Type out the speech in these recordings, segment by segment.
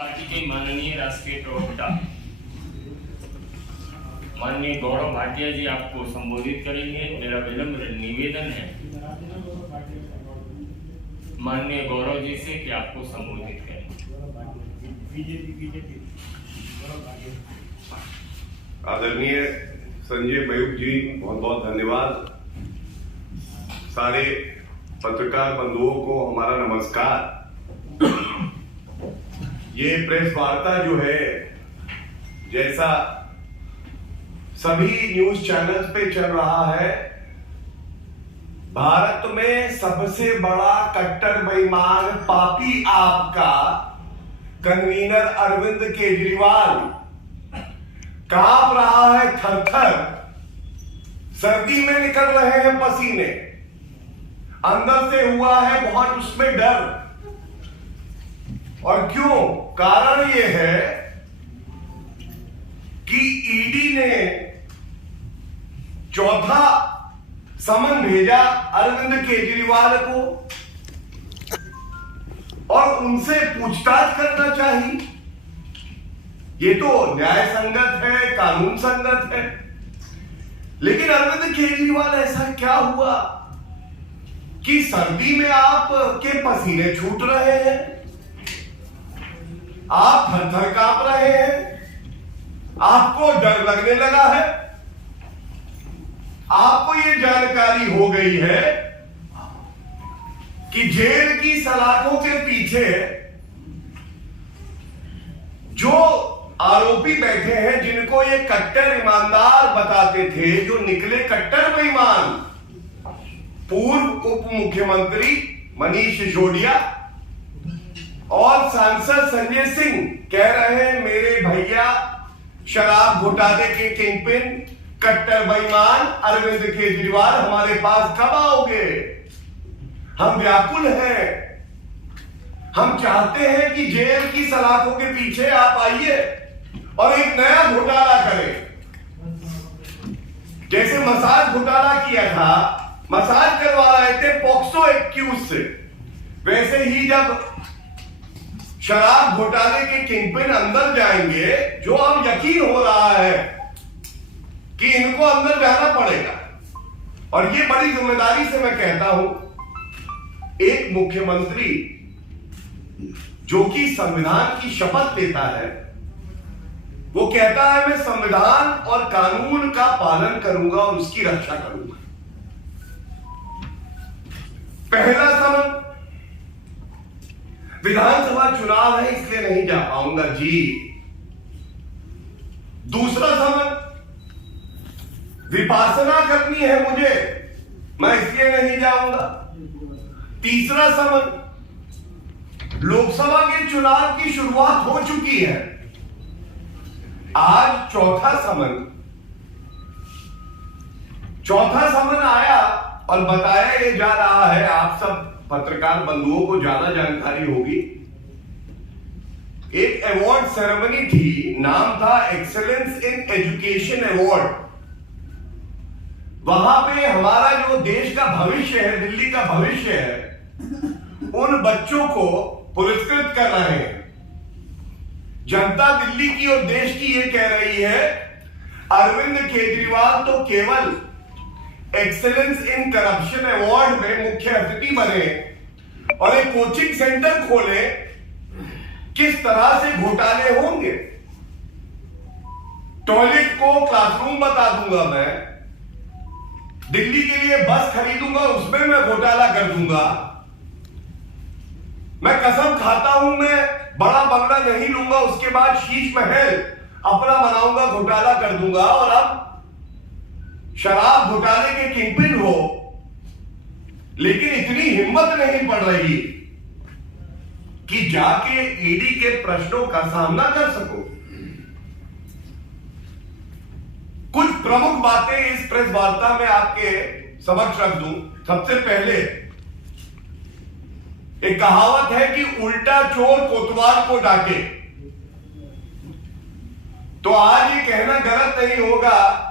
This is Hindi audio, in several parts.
पार्टी के माननीय राष्ट्रीय प्रवक्ता माननीय गौरव भाटिया जी आपको संबोधित करेंगे। मेरा विनम्र निवेदन है माननीय गौरव जी से कि आपको संबोधित करें। आदरणीय संजय मयूख जी, बहुत बहुत धन्यवाद। सारे पत्रकार बंधुओं को हमारा नमस्कार। ये प्रेस वार्ता जो है, जैसा सभी न्यूज चैनल्स पे चल रहा है, भारत में सबसे बड़ा कट्टर बेईमान पापी आपका कन्वीनर अरविंद केजरीवाल कांप रहा है थर-थर। सर्दी में निकल रहे हैं पसीने, अंदर से हुआ है बहुत उसमें डर। और क्यों? कारण यह है कि ईडी ने चौथा समन भेजा अरविंद केजरीवाल को और उनसे पूछताछ करना चाहिए। ये तो न्याय संगत है, कानून संगत है। लेकिन अरविंद केजरीवाल, ऐसा क्या हुआ कि सर्दी में आपके पसीने छूट रहे हैं, आप थर-थर कांप रहे हैं, आपको डर लगने लगा है, आपको ये जानकारी हो गई है कि जेल की सलाखों के पीछे जो आरोपी बैठे हैं, जिनको ये कट्टर ईमानदार बताते थे, जो निकले कट्टर बेईमान, पूर्व उप मुख्यमंत्री मनीष सिसोदिया और सांसद संजय सिंह कह रहे हैं मेरे भैया शराब घोटाले के किंगपिन कट्टर बेईमान अरविंद केजरीवाल हमारे पास कब आओगे? हम व्याकुल हैं, हम चाहते हैं कि जेल की सलाखों के पीछे आप आइए और एक नया घोटाला करें। जैसे मसाज घोटाला किया था, मसाज करवा रहे थे पॉक्सो एक्यूज से, वैसे ही जब शराब घोटाले के किंगपिन अंदर जाएंगे, जो अब यकीन हो रहा है कि इनको अंदर जाना पड़ेगा। और ये बड़ी जिम्मेदारी से मैं कहता हूं, एक मुख्यमंत्री जो कि संविधान की शपथ लेता है, वो कहता है मैं संविधान और कानून का पालन करूंगा और उसकी रक्षा करूंगा। पहला समन, विधानसभा चुनाव है इसलिए नहीं जा पाऊंगा जी। दूसरा समन, विपासना करनी है मुझे, मैं इसलिए नहीं जाऊंगा। तीसरा समन, लोकसभा के चुनाव की शुरुआत हो चुकी है। आज चौथा समन आया और बताया ये जा रहा है, आप सब पत्रकार बंधुओं को ज्यादा जानकारी होगी। एक अवार्ड सेरेमनी थी, नाम था एक्सेलेंस इन एजुकेशन अवार्ड। वहां पे हमारा जो देश का भविष्य है, दिल्ली का भविष्य है, उन बच्चों को पुरस्कृत कर रहे हैं। जनता दिल्ली की और देश की ये कह रही है, अरविंद केजरीवाल तो केवल एक्सेलेंस इन करप्शन अवार्ड में मुख्य अतिथि बने और एक कोचिंग सेंटर खोले, किस तरह से घोटाले होंगे। टॉयलेट को क्लासरूम बता दूंगा मैं, दिल्ली के लिए बस खरीदूंगा, उसमें मैं घोटाला कर दूंगा। मैं कसम खाता हूं, मैं बड़ा बंगला नहीं लूंगा, उसके बाद शीश महल अपना बनाऊंगा, घोटाला कर दूंगा। और अब शराब घोटाले के किंगपिन हो, लेकिन इतनी हिम्मत नहीं पड़ रही कि जाके ईडी के प्रश्नों का सामना कर सको। कुछ प्रमुख बातें इस प्रेस वार्ता में आपके समक्ष रख दूं। सबसे पहले, एक कहावत है कि उल्टा चोर कोतवाल को डाके। तो आज ये कहना गलत नहीं होगा,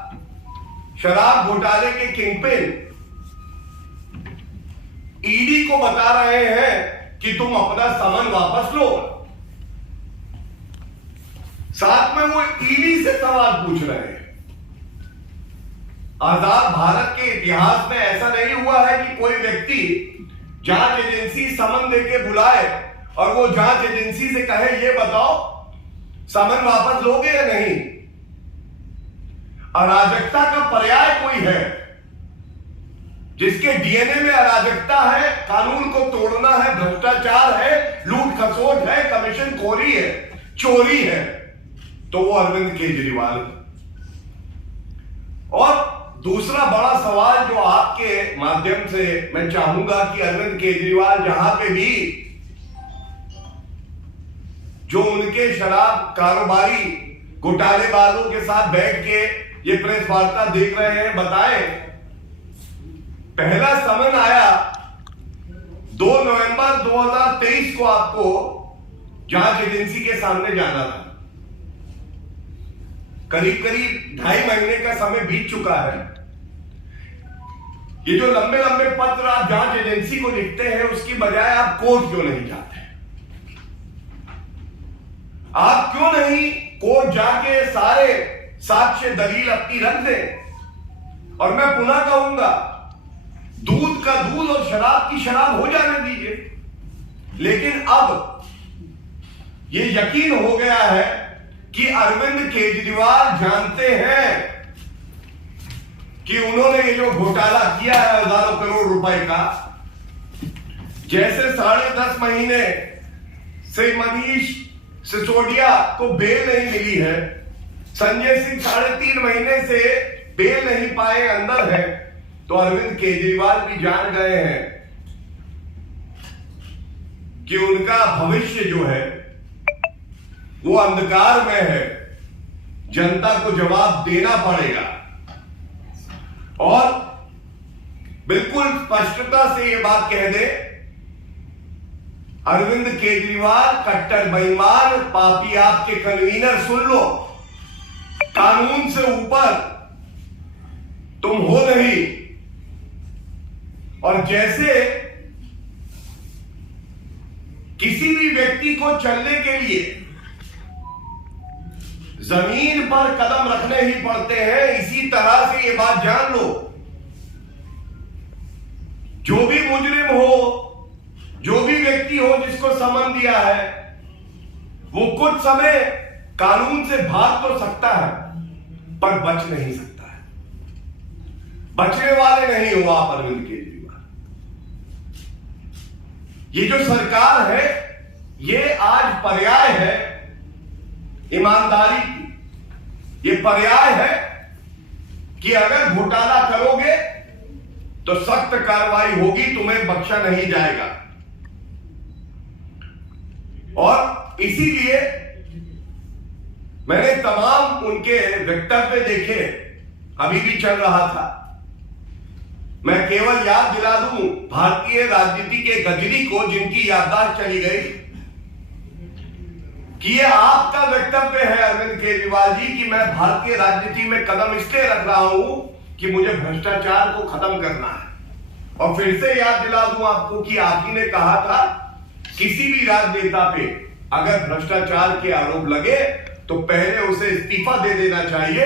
शराब घोटाले के किंगपिन ईडी को बता रहे हैं कि तुम अपना समन वापस लो। साथ में वो ईडी से सवाल पूछ रहे हैं। आजाद भारत के इतिहास में ऐसा नहीं हुआ है कि कोई व्यक्ति जांच एजेंसी समन देके बुलाए और वो जांच एजेंसी से कहे ये बताओ समन वापस लोगे या नहीं। अराजकता का पर्याय कोई है जिसके डीएनए में अराजकता है, कानून को तोड़ना है, भ्रष्टाचार है, लूट खसोट है, कमीशन खोरी है, चोरी है, तो वो अरविंद केजरीवाल। और दूसरा बड़ा सवाल जो आपके माध्यम से मैं चाहूंगा कि अरविंद केजरीवाल जहां पे भी जो उनके शराब कारोबारी घोटालेबाजों के साथ बैठ के ये प्रेस वार्ता देख रहे हैं, बताएं पहला समन आया 2 नवंबर 2023 को आपको जांच एजेंसी के सामने जाना था। करीब करीब 2.5 महीने का समय बीत चुका है। ये जो लंबे लंबे पत्र आप जांच एजेंसी को लिखते हैं उसकी बजाय आप कोर्ट क्यों नहीं जाते? आप क्यों नहीं कोर्ट जाके सारे साक्ष्य दलील अपनी रख दें? और मैं पुनः कहूंगा दूध का दूध और शराब की शराब हो जाने दीजिए। लेकिन अब ये यकीन हो गया है कि अरविंद केजरीवाल जानते हैं कि उन्होंने ये जो घोटाला किया है हजारों करोड़ रुपए का, जैसे 10.5 महीने से मनीष सिसोदिया को बेल नहीं मिली है, संजय सिंह 3.5 महीने से बेल नहीं पाए, अंदर है, तो अरविंद केजरीवाल भी जान गए हैं कि उनका भविष्य जो है वो अंधकार में है, जनता को जवाब देना पड़ेगा। और बिल्कुल स्पष्टता से ये बात कह दे, अरविंद केजरीवाल कट्टर बेईमान पापी आपके कन्वीनर, सुन लो, कानून से ऊपर तुम हो नहीं। और जैसे किसी भी व्यक्ति को चलने के लिए जमीन पर कदम रखने ही पड़ते हैं, इसी तरह से ये बात जान लो, जो भी मुजरिम हो, जो भी व्यक्ति हो जिसको समन दिया है, वो कुछ समय कानून से भाग तो सकता है पर बच नहीं सकता है। बचने वाले नहीं हो आप अरविंद केजरीवाल। ये जो सरकार है ये आज पर्याय है ईमानदारी की। ये पर्याय है कि अगर घोटाला करोगे तो सख्त कार्रवाई होगी, तुम्हें बख्शा नहीं जाएगा। और इसीलिए मैंने तमाम उनके वक्तव्य देखे, अभी भी चल रहा था। मैं केवल याद दिला दूं भारतीय राजनीति के गजनी को, जिनकी याददाश्त चली गई, कि ये आपका वक्तव्य है अरविंद केजरीवाल जी कि मैं भारतीय राजनीति में कदम इसलिए रख रहा हूं कि मुझे भ्रष्टाचार को खत्म करना है। और फिर से याद दिला दूं आपको कि आप ही ने कहा था किसी भी राजनेता पे अगर भ्रष्टाचार के आरोप लगे तो पहले उसे इस्तीफा दे देना चाहिए,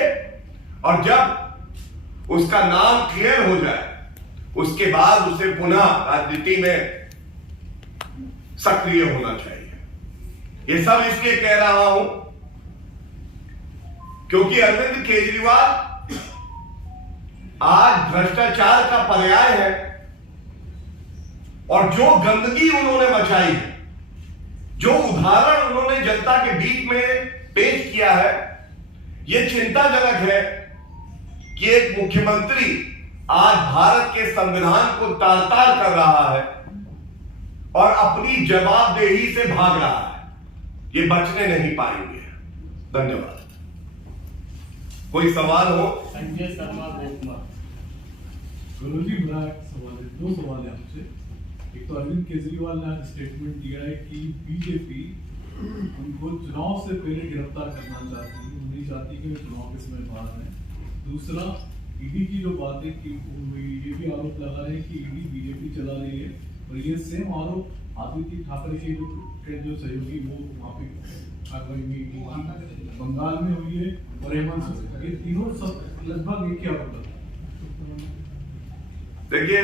और जब उसका नाम क्लियर हो जाए उसके बाद उसे पुनः राजनीति में सक्रिय होना चाहिए। ये सब इसलिए कह रहा हूं क्योंकि अरविंद केजरीवाल आज भ्रष्टाचार का पर्याय है, और जो गंदगी उन्होंने मचाई है, जो उदाहरण उन्होंने जनता के बीच में पेश किया है, यह चिंताजनक है कि एक मुख्यमंत्री आज भारत के संविधान को तार-तार कर रहा है और अपनी जवाबदेही से भाग रहा है। ये बचने नहीं पाएंगे। धन्यवाद। कोई सवाल हो? संजय शर्मा गोकुमार। गुरु जी, मेरा एक सवाल है, 2 सवाल है आपसे। एक तो अरविंद केजरीवाल ने आज स्टेटमेंट दिया है कि बीजेपी उनको चुनाव से पहले गिरफ्तार करना चाहती है, वो नहीं चाहती कि वे चुनाव के समय बाहर आए। दूसरा, ईडी की जो बातें की ये भी आरोप लगा रहे हैं कि ईडी बीजेपी चला रही है, और ये सेम आरोप आदित्य ठाकरे के जो सहयोगी वो वहाँ पे कार्रवाई हुई थी, बंगाल में हुई है और हेमंत सोरेन, ये तीनों सब लगभग एक ही होता है। देखिए,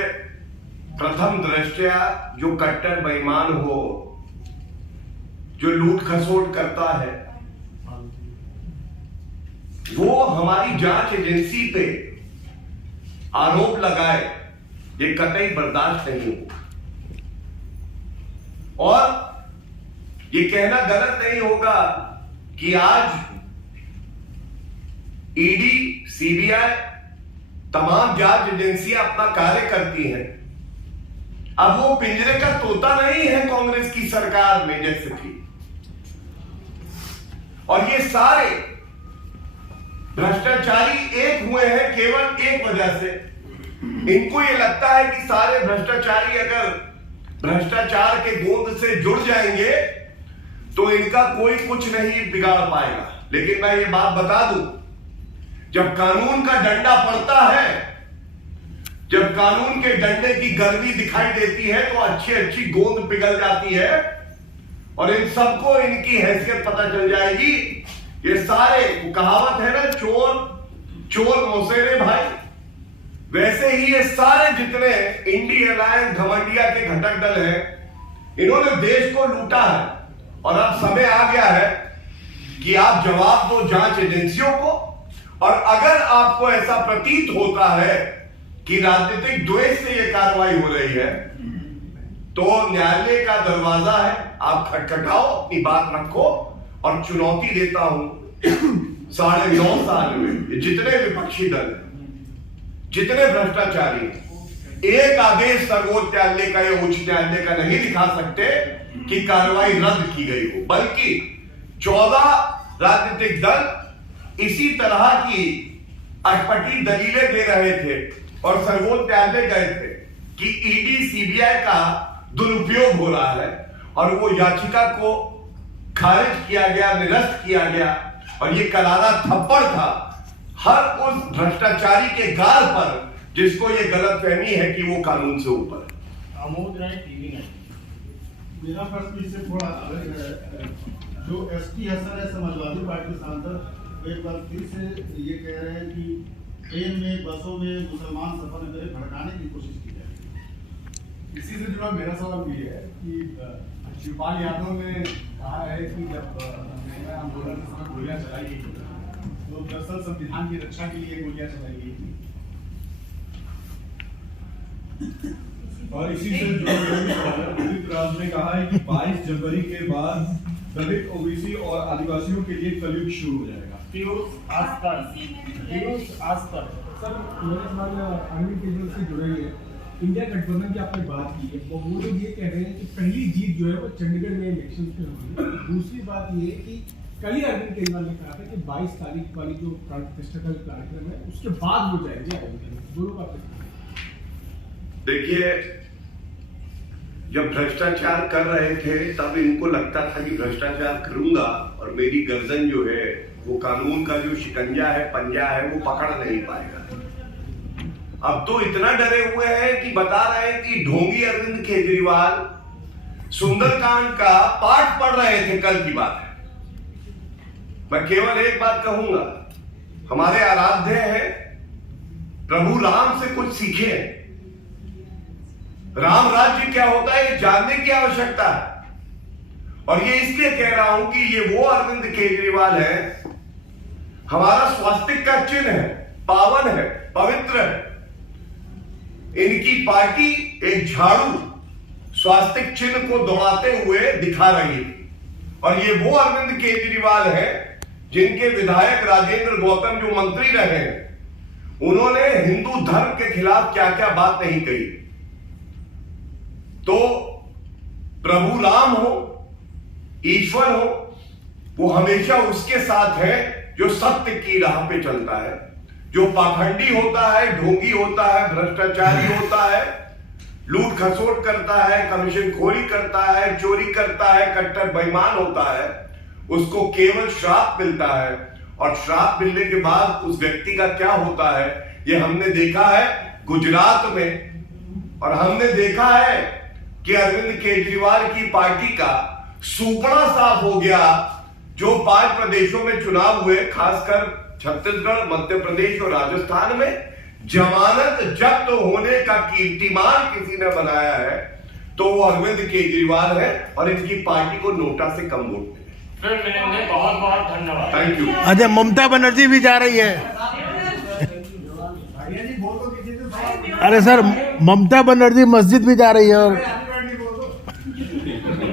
प्रथम दृष्टया जो कट्टर बेईमान हो, जो लूट खसोट करता है, वो हमारी जांच एजेंसी पे आरोप लगाए, ये कतई बर्दाश्त नहीं होगा। और ये कहना गलत नहीं होगा कि आज ईडी, सीबीआई, तमाम जांच एजेंसियां अपना कार्य करती हैं। अब वो पिंजरे का तोता नहीं है कांग्रेस की सरकार में जैसे थी। और ये सारे भ्रष्टाचारी एक हुए हैं केवल एक वजह से। इनको ये लगता है कि सारे भ्रष्टाचारी अगर भ्रष्टाचार के गोंद से जुड़ जाएंगे तो इनका कोई कुछ नहीं बिगाड़ पाएगा। लेकिन मैं ये बात बता दूं, जब कानून का डंडा पड़ता है, जब कानून के डंडे की गर्मी दिखाई देती है तो अच्छी अच्छी गोंद पिघल जाती है और इन सबको इनकी हैसियत पता चल जाएगी। ये सारे, कहावत है ना, चोर मौसेरे भाई, वैसे ही ये सारे जितने इंडी अलायंस घमंडिया के घटक दल हैं, इन्होंने देश को लूटा है। और अब समय आ गया है कि आप जवाब दो जांच एजेंसियों को। और अगर आपको ऐसा प्रतीत होता है कि राजनीतिक द्वेष से यह कार्रवाई हो रही है तो न्यायालय का दरवाजा है, आप खटखटाओ, अपनी बात रखो। और चुनौती देता हूं 9.5 साल में ये जितने विपक्षी दल हैं, जितने भ्रष्टाचारी हैं, एक आदेश सर्वोच्च न्यायालय का या उच्च न्यायालय का नहीं दिखा सकते कि कार्रवाई रद्द की गई हो। बल्कि 14 राजनीतिक दल इसी तरह की अटपटी दलीलें दे रहे थे और सर्वोच्च न्यायालय गए थे कि ईडी, सीबीआई का दुरुपयोग हो रहा है और वो याचिका को खारिज किया गया, निरस्त किया गया। और ये करारा थप्पड़ था हर उस भ्रष्टाचारी के गाल पर जिसको ये गलतफहमी है कि वो कानून से ऊपर है। आमोद राय, टीवी है। मेरा प्रश्न इससे थोड़ा अलग है। जो एसटी हसन है, समाजवादी पार्टी सांसद, एक बार फिर से ये कह रहे हैं कि ट्रेन में, बसों में मुसलमान सफर न करें, भड़काने की कोशिश की जाए। इसी से जुड़ा मेरा सवाल ये है कि शिवपाल यादव ने कहा है कि जब आंदोलन के समय गोलियां चलाई गई तो दरअसल संविधान की रक्षा के लिए गोलियां चलाई गई थी। और इसी से जुड़ा उदित राज ने कहा है कि 22 जनवरी के बाद दलित, ओबीसी और आदिवासियों के लिए कलयुग शुरू हो जाएगा। सर, मेरा सवाल अरविंद केजरीवाल से जुड़े हुए हैं। इंडिया गठबंधन की आपने बात की है, वो लोग ये कह रहे हैं कि पहली जीत जो है वो चंडीगढ़ में इलेक्शन में होगी। दूसरी बात ये है कि कल ही अरविंद केजरीवाल ने कहा था कि 22 तारीख वाली जो प्राण प्रतिष्ठा का कार्यक्रम है उसके बाद वो जाएंगे अयोध्या में। दोनों का देखिए, जब भ्रष्टाचार कर रहे थे तब इनको लगता था कि भ्रष्टाचार करूंगा और मेरी गर्दन जो है वो कानून का जो शिकंजा है, पंजा है, वो पकड़ नहीं पाएगा। अब तो इतना डरे हुए हैं कि बता रहे हैं कि ढोंगी अरविंद केजरीवाल सुंदरकांड का पाठ पढ़ रहे थे। कल की बात है। मैं केवल एक बात कहूंगा, हमारे आराध्य हैं प्रभु राम से कुछ सीखे। राम राज्य क्या होता है ये जानने की आवश्यकता है। और ये इसलिए कह रहा हूं कि ये वो अरविंद केजरीवाल है, हमारा स्वास्तिक का चिन्ह है, पावन है, पवित्र है। इनकी पार्टी एक झाड़ू स्वास्तिक चिन्ह को दौड़ाते हुए दिखा रही थी। और ये वो अरविंद केजरीवाल है जिनके विधायक राजेंद्र गौतम जो मंत्री रहे हैं, उन्होंने हिंदू धर्म के खिलाफ क्या क्या बात नहीं कही। तो प्रभु राम हो, ईश्वर हो, वो हमेशा उसके साथ है जो सत्य की राह पे चलता है। जो पाखंडी होता है, ढोंगी होता है, भ्रष्टाचारी होता है, लूट खसोट करता है, कमीशन खोरी करता है, चोरी करता है, कट्टर बेईमान होता है, उसको केवल श्राप मिलता है। और श्राप मिलने के बाद उस व्यक्ति का क्या होता है ये हमने देखा है गुजरात में। और हमने देखा है कि अरविंद केजरीवाल की पार्टी का सुपड़ा साफ हो गया जो 5 प्रदेशों में चुनाव हुए, खासकर छत्तीसगढ़, मध्य प्रदेश और राजस्थान में, जमानत जब्त होने का कीर्तिमान किसी ने बनाया है तो वो अरविंद केजरीवाल है और इनकी पार्टी को नोटा से कम वोट मिले। फिर मिलेंगे, बहुत बहुत धन्यवाद। Thank you. अच्छा, ममता बनर्जी भी जा रही है। अरे सर, ममता बनर्जी मस्जिद भी जा रही है और